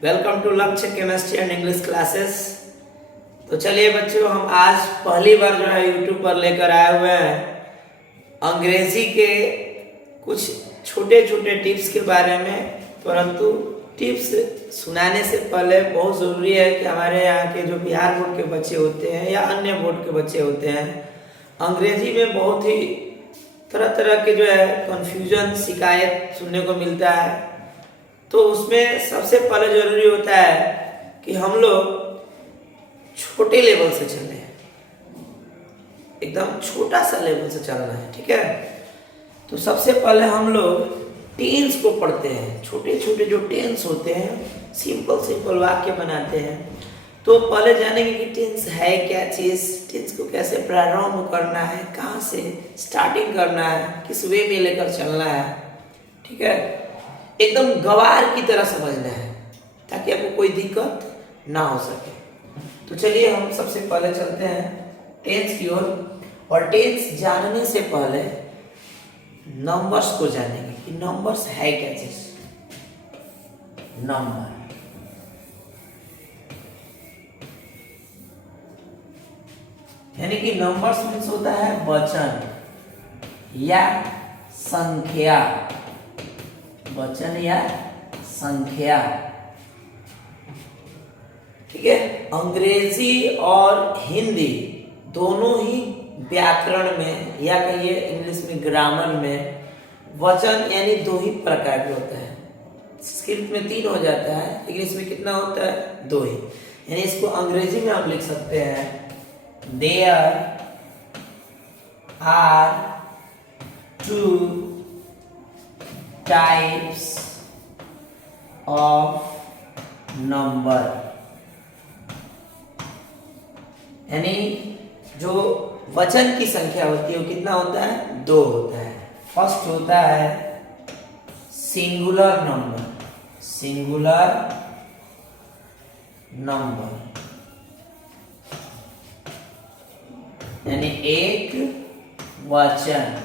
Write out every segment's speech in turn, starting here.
Welcome to लक्ष्य chemistry and English classes. तो चलिए बच्चों, हम आज पहली बार जो है यूट्यूब पर लेकर आए हुए हैं अंग्रेजी के कुछ छोटे छोटे टिप्स के बारे में। परंतु टिप्स सुनाने से पहले बहुत ज़रूरी है कि हमारे यहाँ के जो बिहार बोर्ड के बच्चे होते हैं या अन्य बोर्ड के बच्चे होते हैं, अंग्रेजी में बहुत ही तरह तरह के जो है कन्फ्यूजन शिकायत सुनने को मिलता है। तो उसमें सबसे पहले जरूरी होता है कि हम लोग छोटे लेवल से चलें, एकदम छोटा सा लेवल से चलना है, ठीक है। तो सबसे पहले हम लोग टेंस को पढ़ते हैं। छोटे छोटे जो टेंस होते हैं, सिंपल सिंपल वाक्य बनाते हैं। तो पहले जानेंगे कि टेंस है क्या चीज़, टेंस को कैसे प्रारंभ करना है, कहाँ से स्टार्टिंग करना है, किस वे में लेकर चलना है, ठीक है। एकदम गवार की तरह समझना है ताकि आपको कोई दिक्कत ना हो सके। तो चलिए हम सबसे पहले चलते हैं टेंस की ओर। और टेंस जानने से पहले नंबर्स को जानेंगे कि नंबर्स है क्या चीज। नंबर यानी कि नंबर्स मीन्स होता है वचन या संख्या, वचन या संख्या, ठीक है। अंग्रेजी और हिंदी दोनों ही व्याकरण में या कहिए इंग्लिश में ग्रामर में वचन यानी दो ही प्रकार के होता है। संस्कृत में 3 हो जाता है लेकिन इसमें कितना होता है, 2 ही। यानी इसको अंग्रेजी में हम लिख सकते हैं there are 2 types of number. यानी जो वचन की संख्या होती है वो कितना होता है, 2 होता है। फर्स्ट होता है सिंगुलर नंबर, सिंगुलर नंबर यानी एक वचन।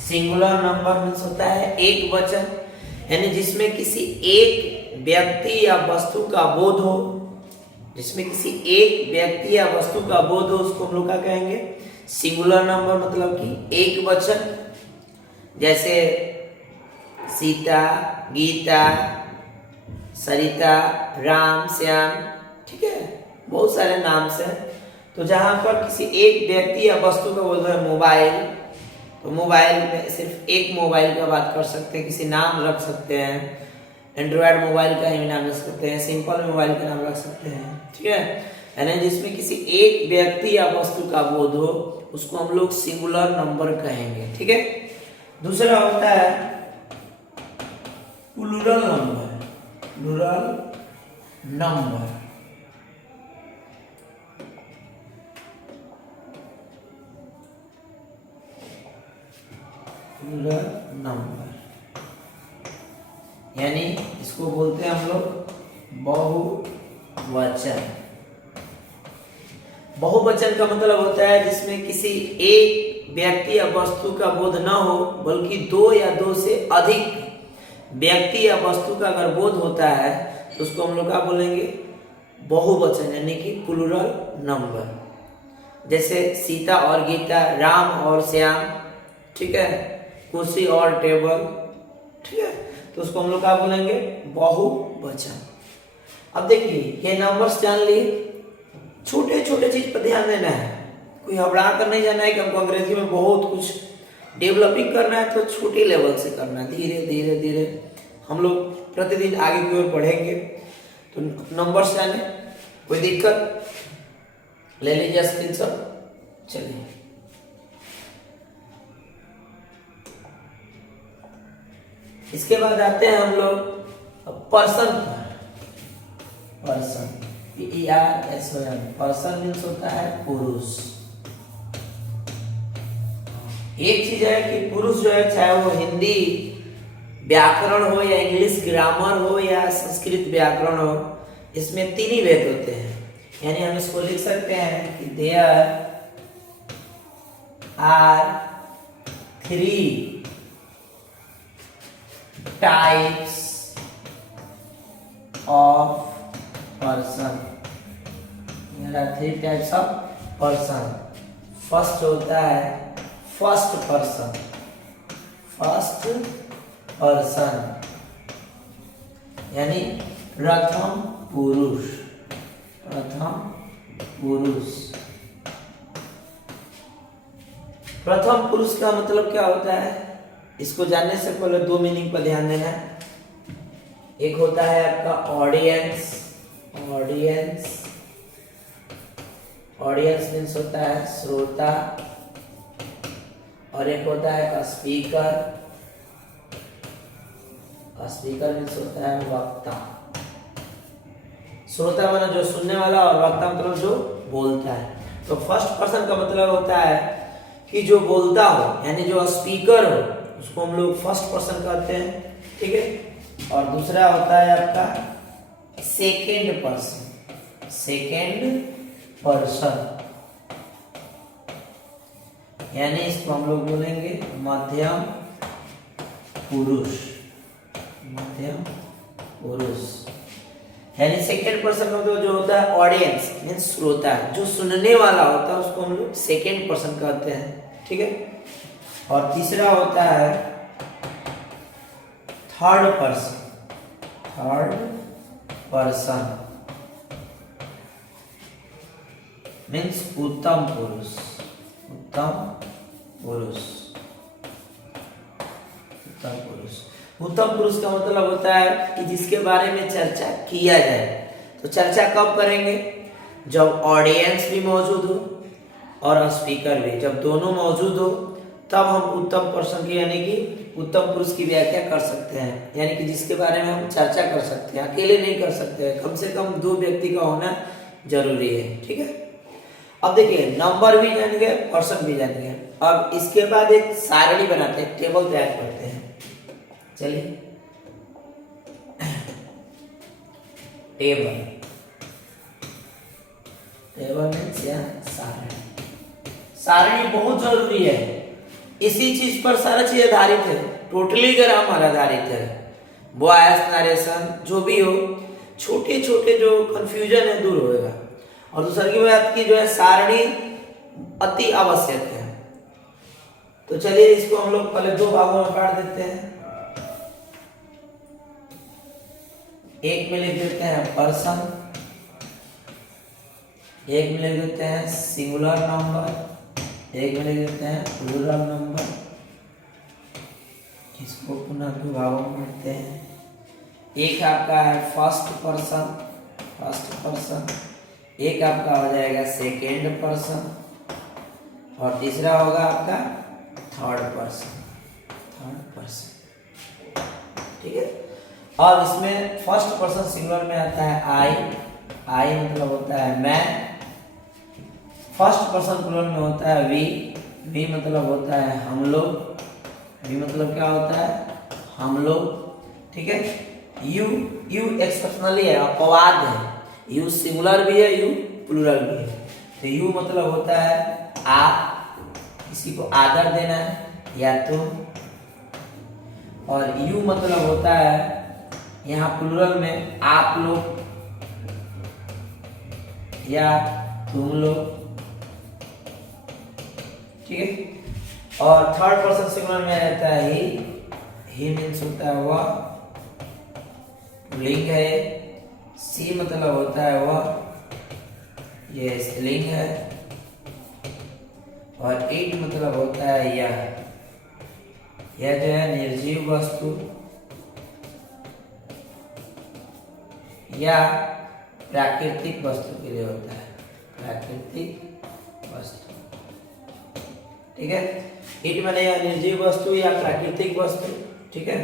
सिंगुलर नंबर मीन्स होता है एक वचन, यानी जिसमें किसी एक व्यक्ति या वस्तु का बोध हो, जिसमें किसी एक व्यक्ति या वस्तु का बोध हो, उसको हम लोग क्या कहेंगे, सिंगुलर नंबर। मतलब कि एक वचन, जैसे सीता, गीता, सरिता, राम, श्याम, ठीक है, बहुत सारे नाम से। तो जहां पर किसी एक व्यक्ति या वस्तु का बोध है, मोबाइल, तो मोबाइल में सिर्फ एक मोबाइल का बात कर सकते हैं, किसी नाम रख सकते हैं। एंड्रॉयड मोबाइल का ही नाम रख सकते हैं, सिंपल मोबाइल का नाम रख सकते हैं, ठीक है। यानी जिसमें किसी एक व्यक्ति या वस्तु का बोध हो उसको हम लोग सिंगुलर नंबर कहेंगे, ठीक है। दूसरा होता है plural number, plural number. Plural number यानी इसको बोलते हैं हम लोग बहुवचन। बहुवचन का मतलब होता है जिसमें किसी एक व्यक्ति या वस्तु का बोध न हो बल्कि 2 या 2 से अधिक व्यक्ति या वस्तु का अगर बोध होता है तो उसको हम लोग क्या बोलेंगे, बहुवचन यानी कि प्लूरल नंबर। जैसे सीता और गीता, राम और श्याम, ठीक है, कुर्सी और टेबल, ठीक है, तो उसको हम लोग क्या बोलेंगे, बहुवचन। अब देखिए ये नंबर्स जान लिए, छोटे छोटे चीज पर ध्यान देना है, कोई घबरा कर नहीं जाना है कि हमको अंग्रेजी में बहुत कुछ डेवलपिंग करना है। तो छोटे लेवल से करना है, धीरे धीरे धीरे हम लोग प्रतिदिन आगे की ओर बढ़ेंगे। तो नंबर्स जाने, कोई दिक्कत ले लीजिए स्क्रीनशॉट। चलिए इसके बाद आते हैं हम लोग पर्सन पर। पर्सन, PERSON, पर्सन मीन्स होता है पुरुष। एक चीज है कि पुरुष जो है, चाहे वो हिंदी व्याकरण हो या इंग्लिश ग्रामर हो या संस्कृत व्याकरण हो, इसमें 3 ही भेद होते हैं। यानी हम इसको लिख सकते हैं कि there are 3 types of person. There are 3 types of person. First होता है फर्स्ट पर्सन, फर्स्ट पर्सन यानी प्रथम पुरुष, प्रथम पुरुष। प्रथम पुरुष का मतलब क्या होता है, इसको जानने से पहले 2 मीनिंग पर ध्यान देना है। एक होता है आपका ऑडियंस, ऑडियंस, ऑडियंस मीन्स होता है श्रोता, और एक होता है स्पीकर, स्पीकर मीन्स होता है वक्ता। श्रोता माना जो सुनने वाला, और वक्ता मतलब जो बोलता है। तो फर्स्ट पर्सन का मतलब होता है कि जो बोलता हो, यानी जो स्पीकर हो, उसको हम लोग फर्स्ट पर्सन कहते हैं, ठीक है। और दूसरा होता है आपका सेकेंड पर्सन, सेकेंड पर्सन यानी इसको हम लोग बोलेंगे मध्यम पुरुष, मध्यम पुरुष। यानी सेकेंड पर्सन का जो होता है ऑडियंस मीन्स श्रोता, जो सुनने वाला होता है उसको हम लोग सेकेंड पर्सन कहते हैं, ठीक है। और तीसरा होता है third person, third person means उत्तम पुरुष, उत्तम पुरुष, उत्तम पुरुष। उत्तम पुरुष का मतलब होता है कि जिसके बारे में चर्चा किया जाए। तो चर्चा कब करेंगे, जब ऑडियंस भी मौजूद हो और स्पीकर भी, जब दोनों मौजूद हो तब हम उत्तम पर्सन की यानी कि उत्तम पुरुष की व्याख्या कर सकते हैं। यानी कि जिसके बारे में हम चर्चा कर सकते हैं, अकेले नहीं कर सकते, कम से कम 2 व्यक्ति का होना जरूरी है, ठीक है। अब देखिए नंबर भी जान गए, पर्सन भी जान गए। अब इसके बाद एक सारणी बनाते हैं, टेबल तैयार करते हैं। चलिए टेबल, टेबल मीन्स सारणी। सारणी बहुत जरूरी है, इसी चीज पर सारा चीज आधारित है, टोटली ग्रामर आधारित है। वॉइस नरेशन जो भी हो, छोटे छोटे जो कंफ्यूजन है दूर होएगा। और दूसरी की बात की जो है सारणी अति आवश्यक है। तो चलिए इसको हम लोग पहले 2 भागों में बांट देते हैं। एक में लिख देते हैं पर्सन, एक में लिख देते हैं सिंगुलर नंबर, एक में लिख देते हैं प्लूरल नंबर। इसको पुनः 2 भागों में बांटते हैं। एक आपका है फर्स्ट पर्सन, फर्स्ट पर्सन, एक आपका हो जाएगा सेकेंड पर्सन, और तीसरा होगा आपका थर्ड पर्सन, थर्ड पर्सन, ठीक है। अब इसमें फर्स्ट पर्सन सिंगुलर में आता है आई, आई मतलब होता है मैं। फर्स्ट पर्सन प्लूरल में होता है वी, वी मतलब होता है हम लोग, वी मतलब क्या होता है हम लोग, ठीक है। यू, यू एक्सेप्शनली है, अपवाद है, यू सिंगुलर भी है, यू प्लूरल भी है। तो यू मतलब होता है आप, किसी को आदर देना है या तुम। और यू मतलब होता है यहाँ प्लूरल में आप लोग या तुम लोग, ठीक है। और थर्ड पर्सन सिंगुलर में रहता है ही मीन्स होता है वह, लिंग है। सी मतलब होता है वह, ये स्त्रीलिंग है। और इट मतलब होता है यह जो है निर्जीव वस्तु या प्राकृतिक वस्तु के लिए होता है, प्राकृतिक वस्तु, ठीक है। इट माने या निर्जीव वस्तु या प्राकृतिक वस्तु, ठीक है।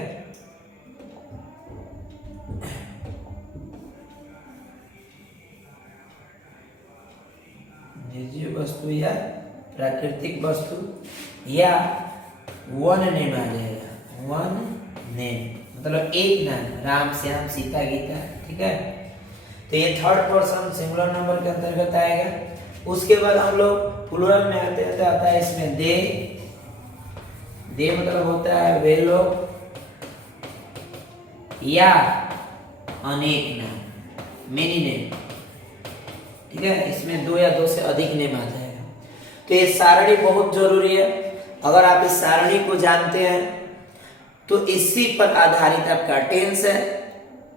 निर्जीव वस्तु या प्राकृतिक वस्तु या वन नेम आ जाएगा, वन नेम मतलब एक नाम, राम श्याम सीता गीता, ठीक है। तो ये थर्ड पर्सन सिंगुलर नंबर के अंतर्गत आएगा। उसके बाद हम लोग प्लूरल में आते आता है इसमें दे, दे मतलब होता है वे लोग, या अनेक नाम, मेनी नेम। ठीक है, इसमें 2 या 2 से अधिक नेम आ जाएगा। तो ये सारणी बहुत जरूरी है। अगर आप इस सारणी को जानते हैं तो इसी पर आधारित आपका टेंस है,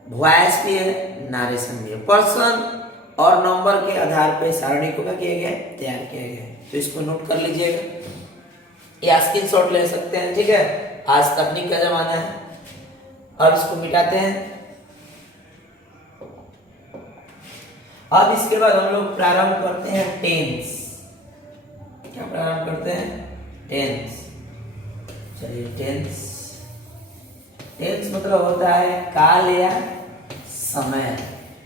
वॉइस भी है, नारेशन भी है। पर्सन और नंबर के आधार पर सारणी को क्या किया गया है, तैयार किया गया है। तो इसको नोट कर लीजिएगा या स्क्रीनशॉट ले सकते हैं। ठीक है, आज तकनीक का जमाना है। अब इसको मिटाते हैं। अब इसके बाद हम लोग प्रारंभ करते हैं टेंस। क्या प्रारंभ करते हैं, टेंस। चलिए, टेंस मतलब होता है काल या समय।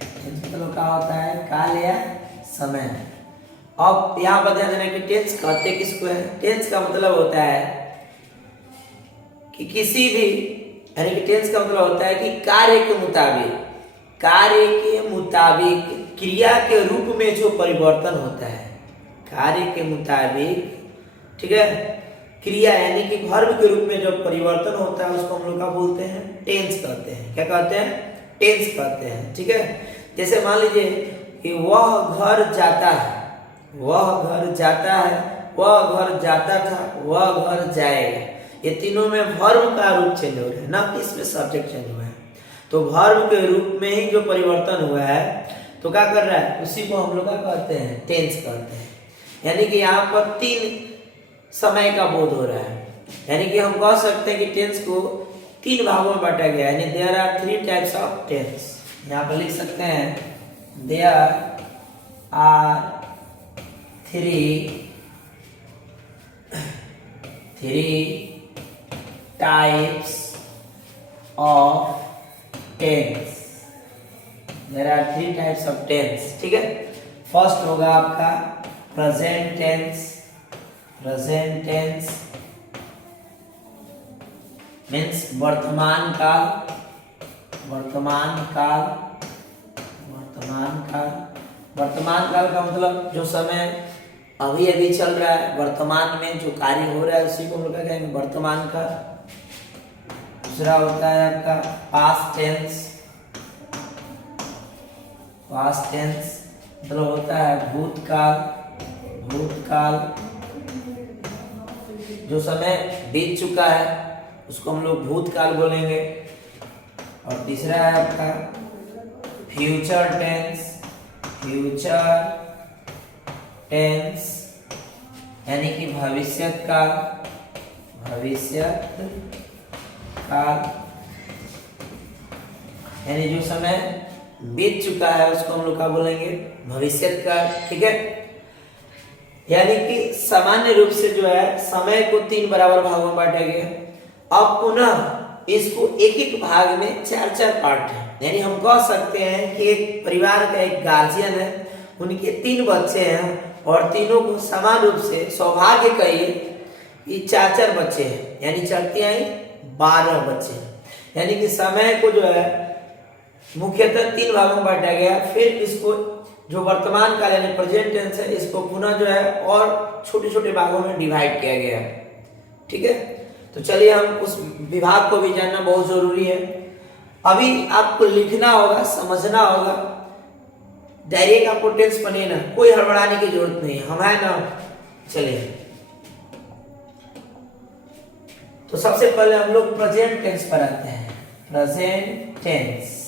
टेंस मतलब क्या होता है, काल या समय। अब यहाँ पर ध्यान देना कि टेंस कहते किसको है। टेंस का मतलब होता है कि किसी भी, यानी कि टेंस का मतलब होता है कि कार्य के मुताबिक क्रिया के रूप में जो परिवर्तन होता है। कार्य के मुताबिक, ठीक है, क्रिया यानी कि वर्ब के रूप में जो परिवर्तन होता है उसको हम लोग क्या बोलते हैं, टेंस कहते हैं। क्या कहते हैं, टेंस कहते हैं। ठीक है, जैसे मान लीजिए कि वह घर जाता है, वह घर जाता है, वह घर जाता था, वह घर जाएगा। ये तीनों में वर्ब का रूप चेंज हो रहा है, ना कि इसमें सब्जेक्ट चेंज हुआ है। तो वर्ब के रूप में ही जो परिवर्तन हुआ है तो क्या कर रहा है, उसी को हम लोग क्या कहते हैं, टेंस कहते हैं। यानी कि यहाँ पर 3 समय का बोध हो रहा है। यानी कि हम कह सकते हैं कि टेंस को 3 भागों में बांटा गया है। यानी there are 3 types of tense. यहाँ पर लिख सकते हैं there are 3 types of tense. There are 3 types of tense. ठीक है, फर्स्ट होगा आपका present tense. Present tense means वर्तमान काल। वर्तमान काल का मतलब जो समय अभी अभी चल रहा है, वर्तमान में जो कार्य हो रहा है उसी को हम लोग क्या कहेंगे, वर्तमान काल। दूसरा होता है आपका पास्ट टेंस। पास्ट टेंस मतलब होता है भूतकाल। जो समय बीत चुका है उसको हम लोग भूतकाल बोलेंगे। और तीसरा है आपका फ्यूचर टेंस। यानी कि भविष्यत काल। यानी जो समय बीत चुका है उसको हम लोग क्या बोलेंगे, भविष्यत काल। ठीक है, यानी कि सामान्य रूप से जो है समय को 3 बराबर भागों में बांटा गया। अब पुनः इसको एक भाग में 4 पार्ट है। यानी हम कह सकते हैं कि एक परिवार का एक गार्जियन है, उनके 3 बच्चे हैं और तीनों को समान रूप से सौभाग्य कहिए ये 4 बच्चे हैं, यानी चलते आई 12 बच्चे हैं। यानी कि समय को जो है मुख्यतः 3 भागों में बांटा गया। फिर इसको जो वर्तमान काल यानी प्रेजेंट टेंस है इसको पुनः जो है और छोटे छोटे भागों में डिवाइड किया गया है। ठीक है, तो चलिए हम उस विभाग को भी जानना बहुत जरूरी है। अभी आपको लिखना होगा, समझना होगा, डायरेक्ट आपको टेंस बने ना, कोई हड़बड़ाने की जरूरत नहीं है, हम है ना। चलिए, तो सबसे पहले हम लोग प्रेजेंट टेंस पर आते हैं। प्रेजेंट टेंस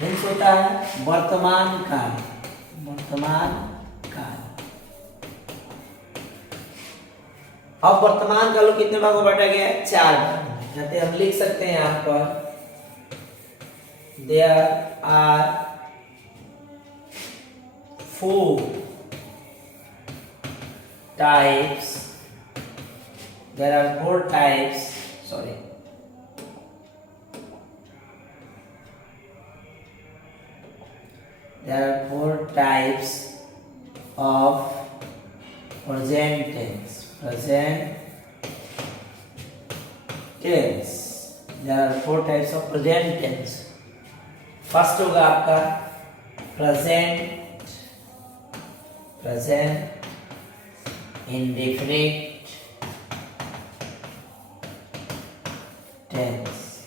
मीन्स होता है वर्तमान काल। अब वर्तमान काल को कितने भागों में बांटा गया है, 4 भाग में। हम लिख सकते हैं यहाँ पर there are 4 types. There are 4 types. Sorry. There are 4 types of present tense. There are 4 types of present tense. First होगा आपका present indefinite tense.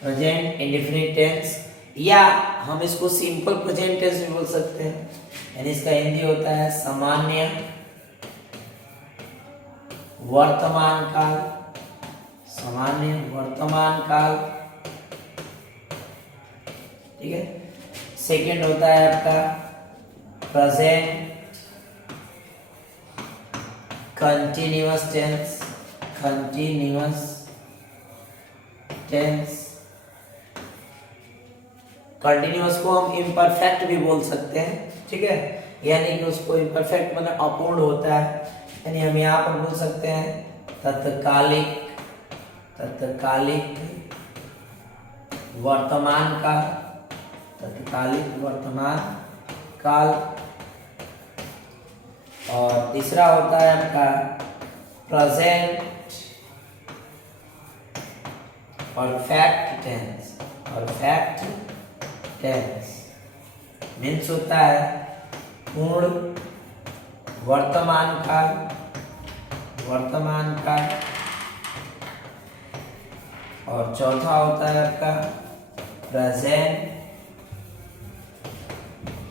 Present indefinite tense, या हम इसको सिंपल प्रेजेंट टेंस भी बोल सकते हैं, यानी इसका हिंदी होता है सामान्य वर्तमान काल, सामान्य वर्तमान काल, ठीक है। सेकंड होता है आपका present continuous tense, continuous tense. Continuous को हम इम्परफेक्ट भी बोल सकते हैं, ठीक है, यानी कि उसको इम्परफेक्ट मतलब अपूर्ण होता है, यानी हम यहाँ पर बोल सकते हैं तत्कालिक, तत्कालिक वर्तमान काल, तत्कालिक वर्तमान काल। और तीसरा होता है आपका present perfect tense, perfect tense means होता है पूर्ण वर्तमान काल, वर्तमान काल। और चौथा होता है आपका प्रेजेंट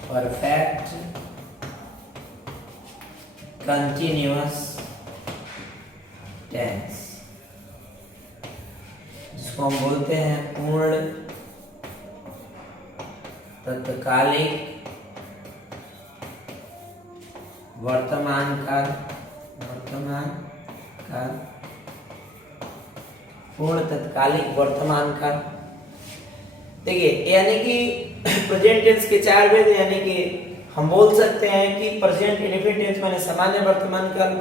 परफेक्ट कंटिन्यूअस टेंस, जिसको हम बोलते हैं पूर्ण तत्कालिक वर्तमान काल, वर्तमान काल, पूर्ण तत्कालिक वर्तमान काल। देखिए, यानी कि प्रेजेंट टेंस के चार भेद, यानी कि हम बोल सकते हैं कि प्रेजेंट इंडेफिनिट टेंस माने सामान्य वर्तमान काल,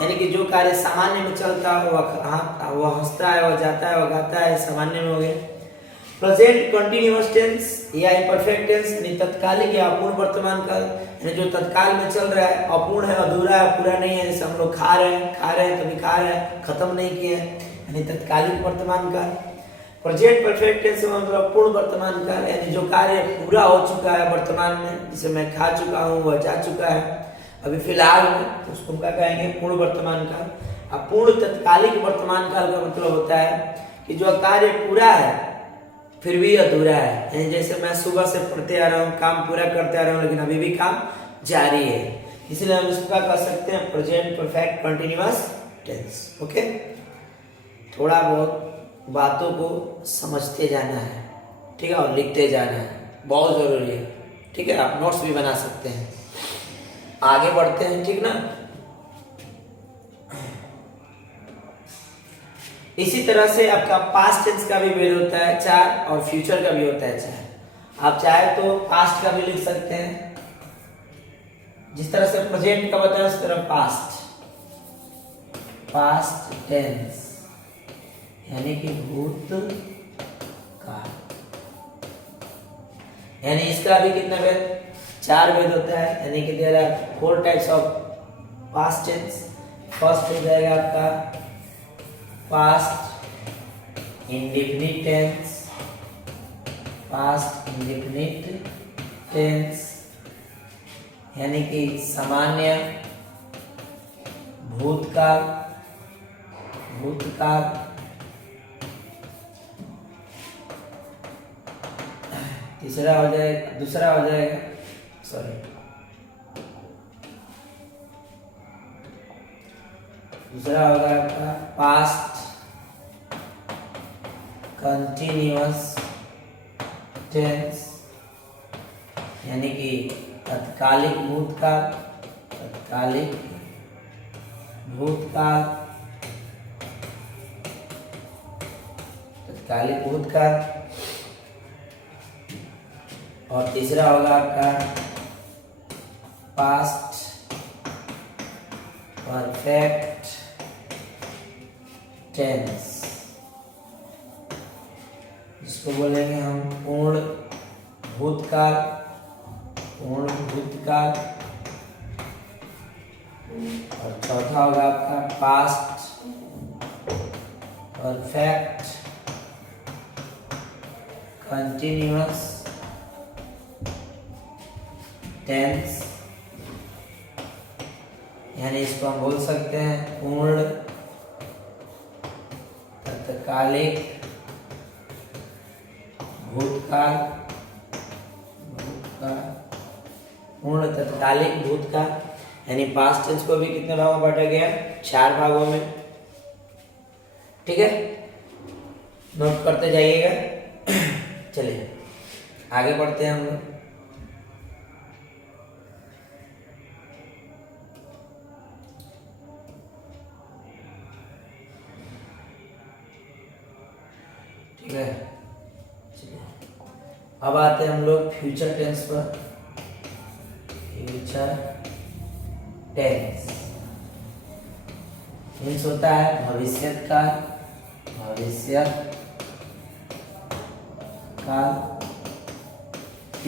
यानी कि जो कार्य सामान्य में चलता है वह हंसता है, वह जाता है, वह गाता है, सामान्य में हो गया। प्रेजेंट कंटिन्यूअस टेंस या इम्परफेक्ट टेंस यानी तत्कालिक या अपूर्ण वर्तमान काल, यानी जो तत्काल में चल रहा है, अपूर्ण है, अधूरा है, पूरा नहीं है। जैसे हम लोग खा रहे हैं कभी खा रहे हैं, खत्म नहीं किए हैं, यानी तत्कालिक वर्तमान काल। प्रेजेंट परफेक्ट टेंस मतलब पूर्ण वर्तमान काल, यानी जो कार्य पूरा हो चुका है वर्तमान में, जिसे मैं खा चुका हूँ, वह जा चुका है अभी फिलहाल में, तो उसको क्या कहेंगे, पूर्ण वर्तमान काल। अब पूर्ण तत्कालिक वर्तमान काल का मतलब होता है कि जो कार्य पूरा है फिर भी अधूरा है, यानी जैसे मैं सुबह से पढ़ते आ रहा हूँ, काम पूरा करते आ रहा हूँ, लेकिन अभी भी काम जारी है, इसलिए हम इसको क्या कह सकते हैं, present perfect continuous tense. Okay, थोड़ा बहुत बातों को समझते जाना है, ठीक है, और लिखते जाना है, बहुत जरूरी है, ठीक है। आप नोट्स भी बना सकते हैं। आगे बढ़ते हैं, ठीक ना। इसी तरह से आपका पास्ट टेंस का भी भेद होता है चार, और फ्यूचर का भी होता है चार। आप चाहे तो पास्ट का भी लिख सकते हैं, जिस तरह से प्रेजेंट का बताया उस तरह पास्ट, पास्ट टेंस यानी कि भूत काल, यानी इसका भी कितना भेद, चार भेद होता है, यानी कि there are 4 types of past tense. First हो जाएगा आपका past indefinite tense, past indefinite tense यानी कि सामान्य भूतकाल, भूतकाल। तीसरा हो जाएगा, दूसरा हो जाएगा, सॉरी, दूसरा होगा आपका पास्ट कंटिन्यूअस टेंस यानी कि तत्कालिक भूतकाल, तत्कालिक भूतकाल, तत्कालिक भूतकाल। और तीसरा होगा आपका पास्ट परफेक्ट टेंस, जिसको बोलेंगे हम पूर्ण भूतकाल, पूर्ण भूतकाल। और चौथा होगा आपका पास्ट परफेक्ट कंटिन्यूअस टेंस, यानी इसको हम बोल सकते हैं पूर्ण तत्कालिक भूतकाल, पूर्ण तत्कालिक भूतकाल, यानी पास्ट टेंस को भी कितने भागों में बांटा गया? 4 भागों में। ठीक है, नोट करते जाइएगा। चलिए आगे बढ़ते हैं हम लोग। ठीक है, चलिए अब आते हैं हम लोग फ्यूचर टेंस पर। फ्यूचर टेंस मीन्स होता है भविष्य काल, भविष्य काल।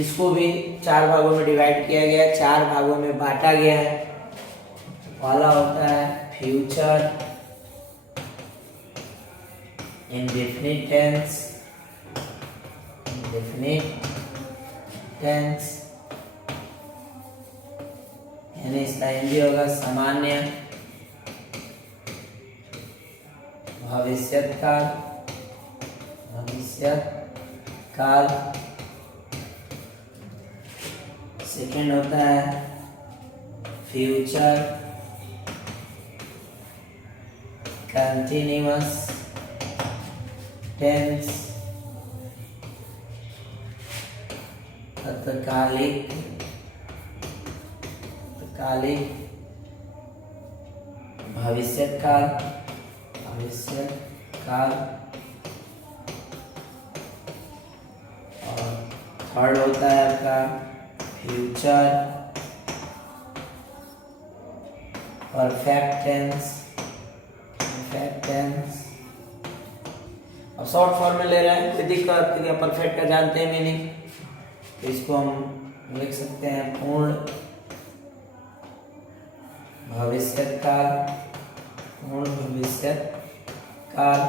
इसको भी 4 भागों में डिवाइड किया गया है, 4 भागों में बांटा गया है। पहला होता है future indefinite tense, indefinite tense यानी इसका हिंदी होगा सामान्य भविष्यत काल, भविष्यत काल। सेकेंड होता है फ्यूचर कंटिन्यूअस टेंस, तत्कालिक, तत्कालिक भविष्यत काल, भविष्यत काल। और थर्ड होता है आपका future perfect tense, perfect tense. अब शॉर्ट फॉर्म में ले रहे हैं, कोई दिक्कत क्योंकि परफेक्ट का जानते हैं मीनिंग, तो इसको हम लिख सकते हैं पूर्ण भविष्यत काल, पूर्ण भविष्यत काल।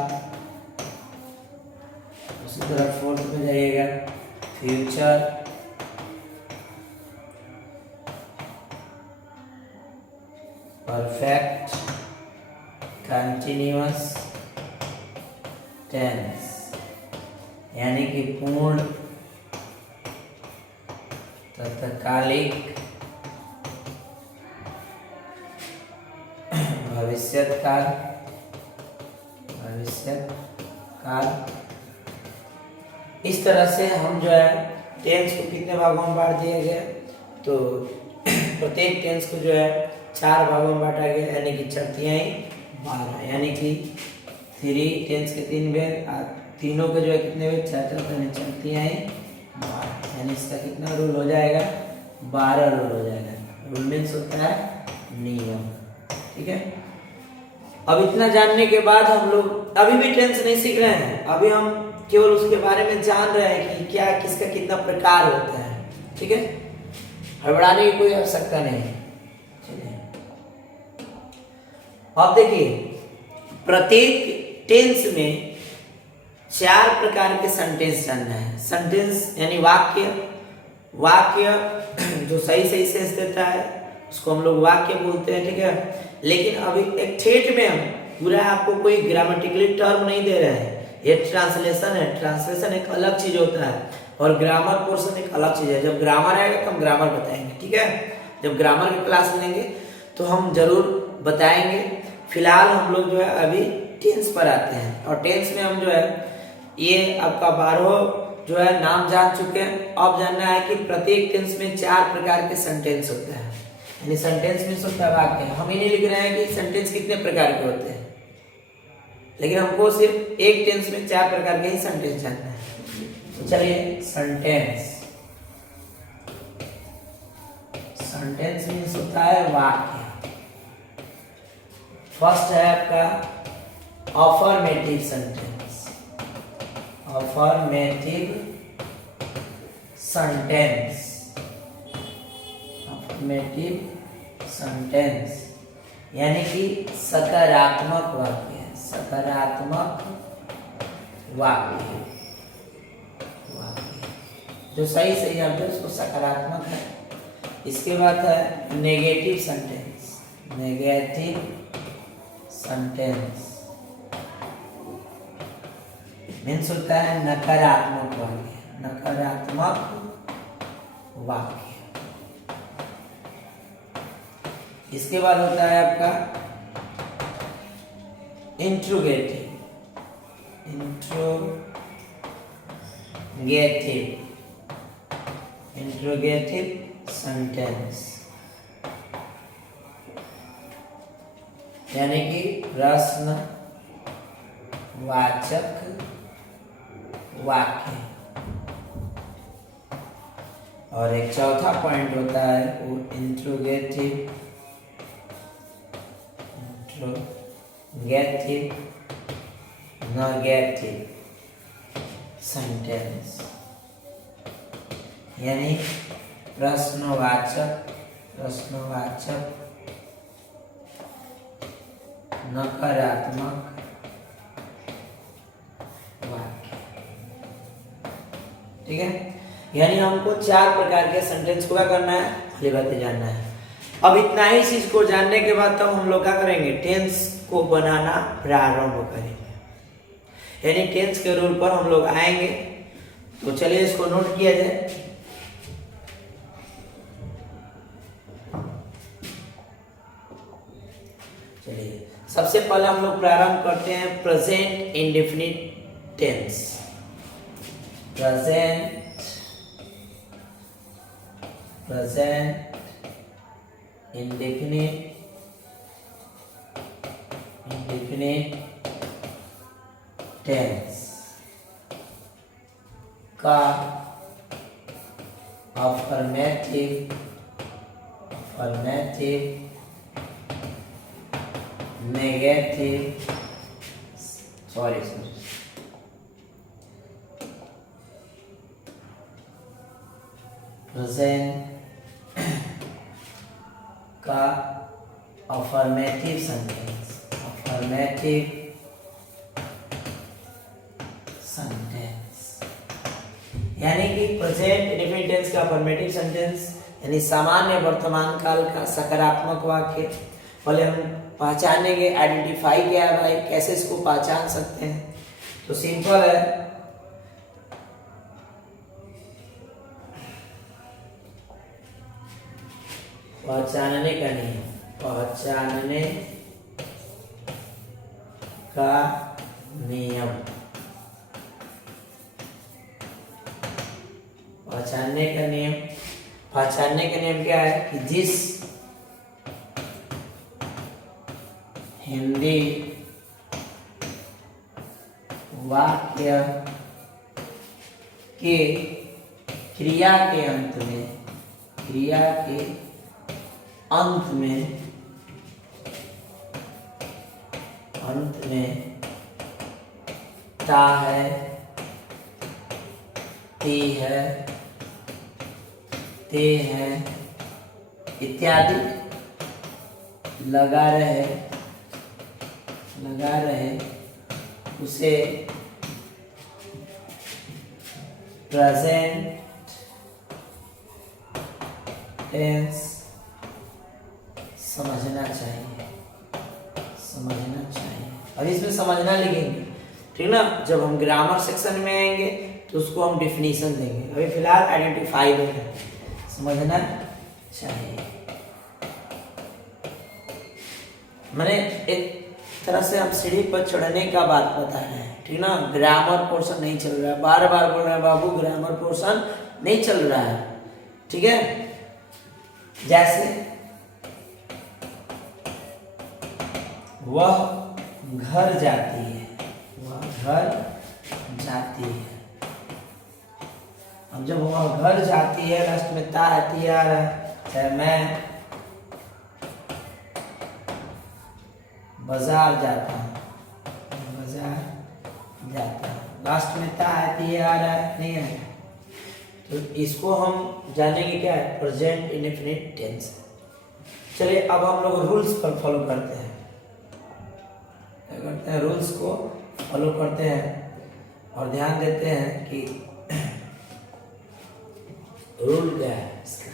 उसी तरह फोर्थ में जाइएगा फ्यूचर परफेक्ट कंटिन्यूअस टेंस यानी कि पूर्ण तत्कालिक भविष्यत काल, भविष्यत काल। इस तरह से हम जो है टेंस को कितने भागों में बांट दिया गया, तो प्रत्येक टेंस को जो है 4 भागों में बांटा गया, यानी कि 4 तिहाई 12, यानी कि 3 टेंस के 3 भेद, तीनों के जो है कितने भेद? 4 तिहाई 12, यानी इसका कितना रूल हो जाएगा? 12 रूल हो जाएगा। रूल मीन्स होता है नियम। ठीक है, अब इतना जानने के बाद हम लोग अभी भी टेंस नहीं सीख रहे हैं, अभी हम केवल उसके बारे में जान रहे हैं कि क्या किसका कितना प्रकार होता है। ठीक है, हड़बड़ाने की कोई आवश्यकता नहीं है। चलिए अब देखिए, प्रत्येक टेंस में 4 प्रकार के सेंटेंस जानना है। सेंटेंस यानी वाक्य, वाक्य जो सही सही सेंस देता है उसको हम लोग वाक्य बोलते हैं। ठीक है, लेकिन अभी एक ठेठ में हम पूरा आपको कोई ग्रामेटिकली टर्म नहीं दे रहे हैं, ये ट्रांसलेशन है। ट्रांसलेशन एक अलग चीज होता है और ग्रामर पोर्शन एक अलग चीज है। जब ग्रामर आएगा तो हम ग्रामर बताएंगे। ठीक है, जब ग्रामर की क्लास लेंगे तो हम जरूर बताएंगे। फिलहाल हम लोग जो है अभी टेंस पर आते हैं, और टेंस में हम जो है ये आपका 12 जो है नाम जान चुके हैं। अब जानना है कि प्रत्येक टेंस में 4 प्रकार के सेंटेंस होते हैं, यानी सेंटेंस मीन्स होता है वाक्य। हम ही नहीं लिख रहे हैं कि सेंटेंस कितने प्रकार के होते हैं, लेकिन हमको सिर्फ एक टेंस में 4 प्रकार के ही सेंटेंस जानना है। तो चलिए, सेंटेंस, सेंटेंस मीन्स होता है वाक्य। फर्स्ट है आपका affirmative sentence, affirmative sentence, affirmative sentence यानी कि सकारात्मक वाक्य, सकारात्मक वाक्य, वाक्य जो सही सही आप उसको सकारात्मक है। इसके बाद है negative sentence, negative sentence means होता है नकारात्मक वाक्य, नकारात्मक वाक्य। इसके बाद होता है आपका इंट्रोगेटिव सेंटेंस, यानी कि प्रश्नवाचक वाक्य। और एक चौथा पॉइंट होता है वो इंट्रोगेटिव नेगेटिव सेंटेंस, यानी प्रश्नवाचक नकारात्मक वाक्य। ठीक है, यानी हमको 4 प्रकार के सेंटेंस को क्या करना है, पहली बातें जानना है। अब इतना ही चीज को जानने के बाद तब हम लोग क्या करेंगे, टेंस को बनाना प्रारंभ करेंगे, यानी टेंस के रूल पर हम लोग आएंगे। तो चलिए इसको नोट किया जाए। चलिए सबसे पहले हम लोग प्रारंभ करते हैं present indefinite tense. Present indefinite tense का अफर्मेटिव नेगेटिव प्रेजेंट का अफर्मेटिव सेंटेंस यानी कि प्रेजेंट इंडेफिनिट टेंस का अफर्मेटिव सेंटेंस यानी सामान्य वर्तमान काल का सकारात्मक वाक्य। पहले हम पहचानेंगे, आइडेंटिफाई क्या है भाई, कैसे इसको पहचान सकते हैं। तो सिंपल है, पहचानने का नियम, पहचानने का नियम क्या है कि जिस हिंदी वाक्य के क्रिया के अंत में ता है, ती है, ते है इत्यादि लगा रहे उसे प्रेजेंट टेंस समझना चाहिए। अब इसमें समझना लिखेंगे, ठीक ना। जब हम ग्रामर सेक्शन में आएंगे तो उसको हम डिफिनीशन देंगे। अभी फिलहाल आइडेंटिफाई देंगे, समझना चाहिए। मैंने एक तरह से हम सीढ़ी पर चढ़ने का बात बताया है, ठीक ना। ग्रामर पोर्शन नहीं चल रहा है, बार बार बोल रहे हैं बाबू ग्रामर पोर्शन नहीं चल रहा है, ठीक है। जैसे वह घर जाती है, अब जब वह घर जाती है लास्ट में ता आती है, चाहे मैं बाजार जाता हूँ, लास्ट में ता आती है, आ रहा है नहीं है। तो इसको हम जानेंगे क्या है, प्रेजेंट इंडेफिनिट टेंस। चलिए अब हम लोग रूल्स पर फॉलो करते हैं, रूल्स को फॉलो करते हैं और ध्यान देते हैं कि रूल क्या है इसका।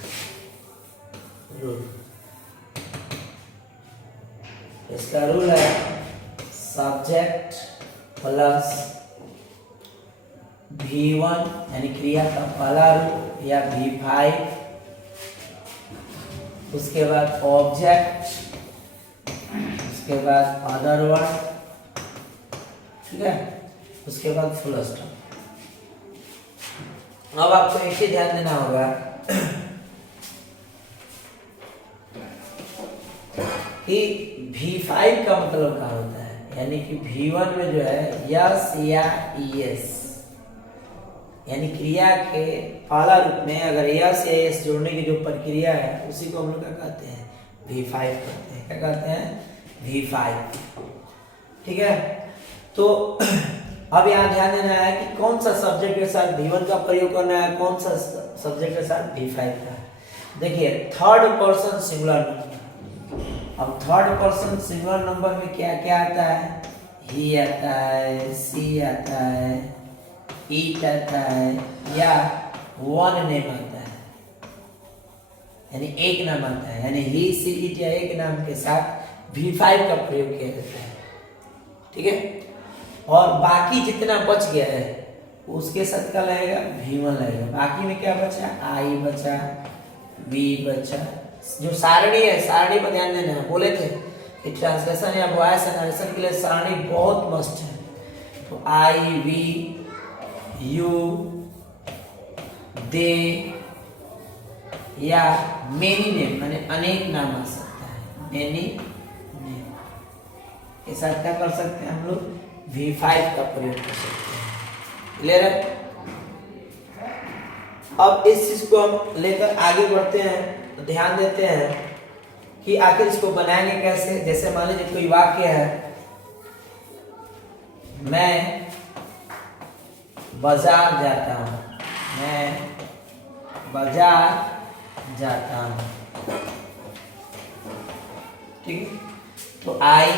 इसका रूल है सब्जेक्ट प्लस V1 यानी क्रिया का पहला रूप या V5, उसके बाद ऑब्जेक्ट, उसके बाद अदर वर्ड, ठीक है, उसके बाद फुल स्टॉप। अब आपको एक ही ध्यान देना होगा कि V5 का मतलब क्या होता है, यानी कि V1 में जो है यस या यस, यानी क्रिया के पहला रूप में अगर यस या यस जोड़ने की जो प्रक्रिया है उसी को हम लोग क्या कहते हैं, V5 कहते हैं। क्या कहते हैं, V5, ठीक है। तो अब यहाँ ध्यान देना है कि कौन सा सब्जेक्ट के साथ V1 का प्रयोग करना है, कौन सा सब्जेक्ट के साथ V5 का। देखिए थर्ड पर्सन सिंगुलर नंबर, अब थर्ड पर्सन सिंगुलर नंबर में क्या क्या आता है, ही आता है, सी आता है, ईट आता है, या वन नेम आता है, यानी एक नाम आता है, यानी ही सी ईट या एक नाम के साथ V5 का प्रयोग किया जाता है, ठीक है। और बाकी जितना बच गया है उसके साथ क्या लगेगा, V1 लगेगा। बाकी में क्या बचा, आई बचा, V बचा, जो सारणी है सारणी पर ध्यान देना है। बोले थे कि ट्रांसलेशन या वॉइस एनालिसिस के लिए सारणी बहुत मस्त है। तो आई, वी, यू, दे या मेनी नेम माने अनेक नाम आ सकता है, मेनी नेम के साथ क्या कर सकते हैं हम लोग, V5 का प्रयोग कर सकते हैं। क्लियर है। अब इस चीज को हम लेकर आगे बढ़ते हैं तो ध्यान देते हैं कि आखिर इसको बनाएंगे कैसे। जैसे मान लीजिए कोई वाक्य है, मैं बाजार जाता हूं, मैं बाजार जाता हूं, ठीक है। तो आई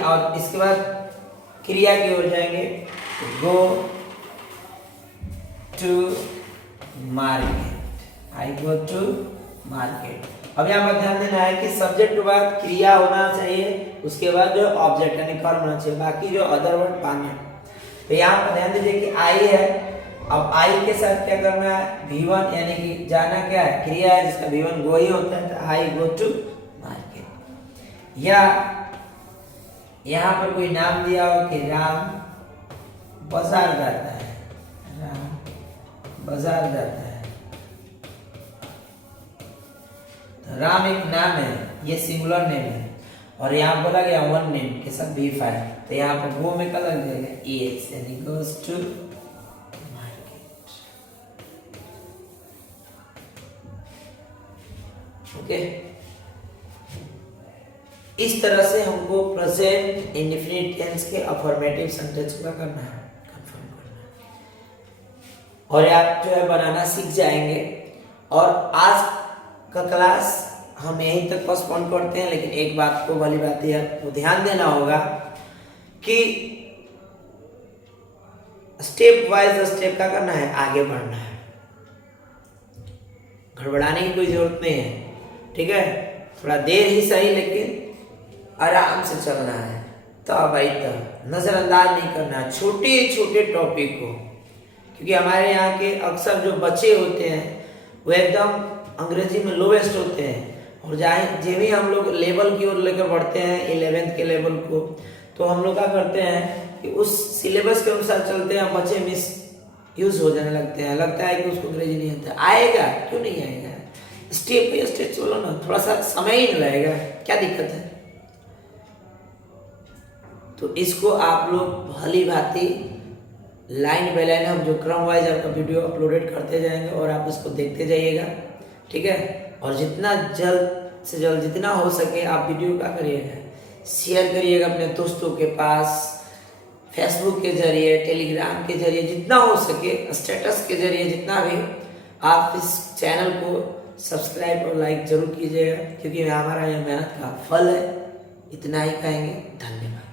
और इसके बाद क्रिया की ओर जाएंगे, go to market, I go to market. अब यहाँ पर ध्यान देना है कि सब्जेक्ट के बाद क्रिया होना चाहिए, उसके बाद जो ऑब्जेक्ट यानी कर्म होना चाहिए, बाकी जो अदर वर्ड पाना है। तो यहाँ पर ध्यान दीजिए कि आई है, अब आई के साथ क्या करना है, V1 यानी कि जाना क्या है, क्रिया है जिसका V1 गो ही होता है, तो आई गो टू मार्केट। या यहाँ पर कोई नाम दिया हो कि राम बाजार जाता है, राम बाजार जाता है, तो राम एक नाम है, ये सिंगुलर नेम है, और यहाँ बोला गया वन नेम के साथ V5, तो यहाँ पर वो में क्या लग जाएगा, ES यानी गोस टू मार्केट। ओके, इस तरह से हमको प्रेजेंट इंडेफिनिट टेंस के अफर्मेटिव सेंटेंस का करना है, कंफर्म करना है, और आप जो है बनाना सीख जाएंगे। और आज का क्लास हम यहीं तक पोस्टपोन करते हैं, लेकिन एक बात को वाली बात है तो ध्यान देना होगा कि स्टेप वाइज स्टेप का करना है, आगे बढ़ना है, गड़बड़ाने की कोई जरूरत नहीं है, ठीक है। थोड़ा देर ही सही लेकिन आराम से चलना है, तब नजरअंदाज नहीं करना है छोटे छोटे टॉपिक को, क्योंकि हमारे यहाँ के अक्सर जो बच्चे होते हैं वो एकदम अंग्रेजी में लोवेस्ट होते हैं, और जब भी हम लोग लेवल की ओर लेकर बढ़ते हैं 11th के लेवल को, तो हम लोग क्या करते हैं कि उस सिलेबस के अनुसार चलते हैं, बच्चे मिस यूज हो जाने लगते हैं, लगता है कि उसको अंग्रेजी नहीं आता। आएगा, क्यों नहीं आएगा, स्टेप बाय स्टेप चलो ना, थोड़ा सा समय ही लगेगा, क्या दिक्कत है। तो इसको आप लोग भली भांति लाइन बाय लाइन हम जो क्रम वाइज आपका वीडियो अपलोडेड करते जाएंगे और आप उसको देखते जाइएगा, ठीक है। और जितना जल्द से जल्द जितना हो सके आप वीडियो का करिएगा, शेयर करिएगा अपने दोस्तों के पास, फेसबुक के जरिए, टेलीग्राम के जरिए, जितना हो सके स्टेटस के जरिए, जितना भी आप इस चैनल को सब्सक्राइब और लाइक जरूर कीजिएगा, क्योंकि हमारा यह मेहनत का फल है। इतना ही कहेंगे, धन्यवाद।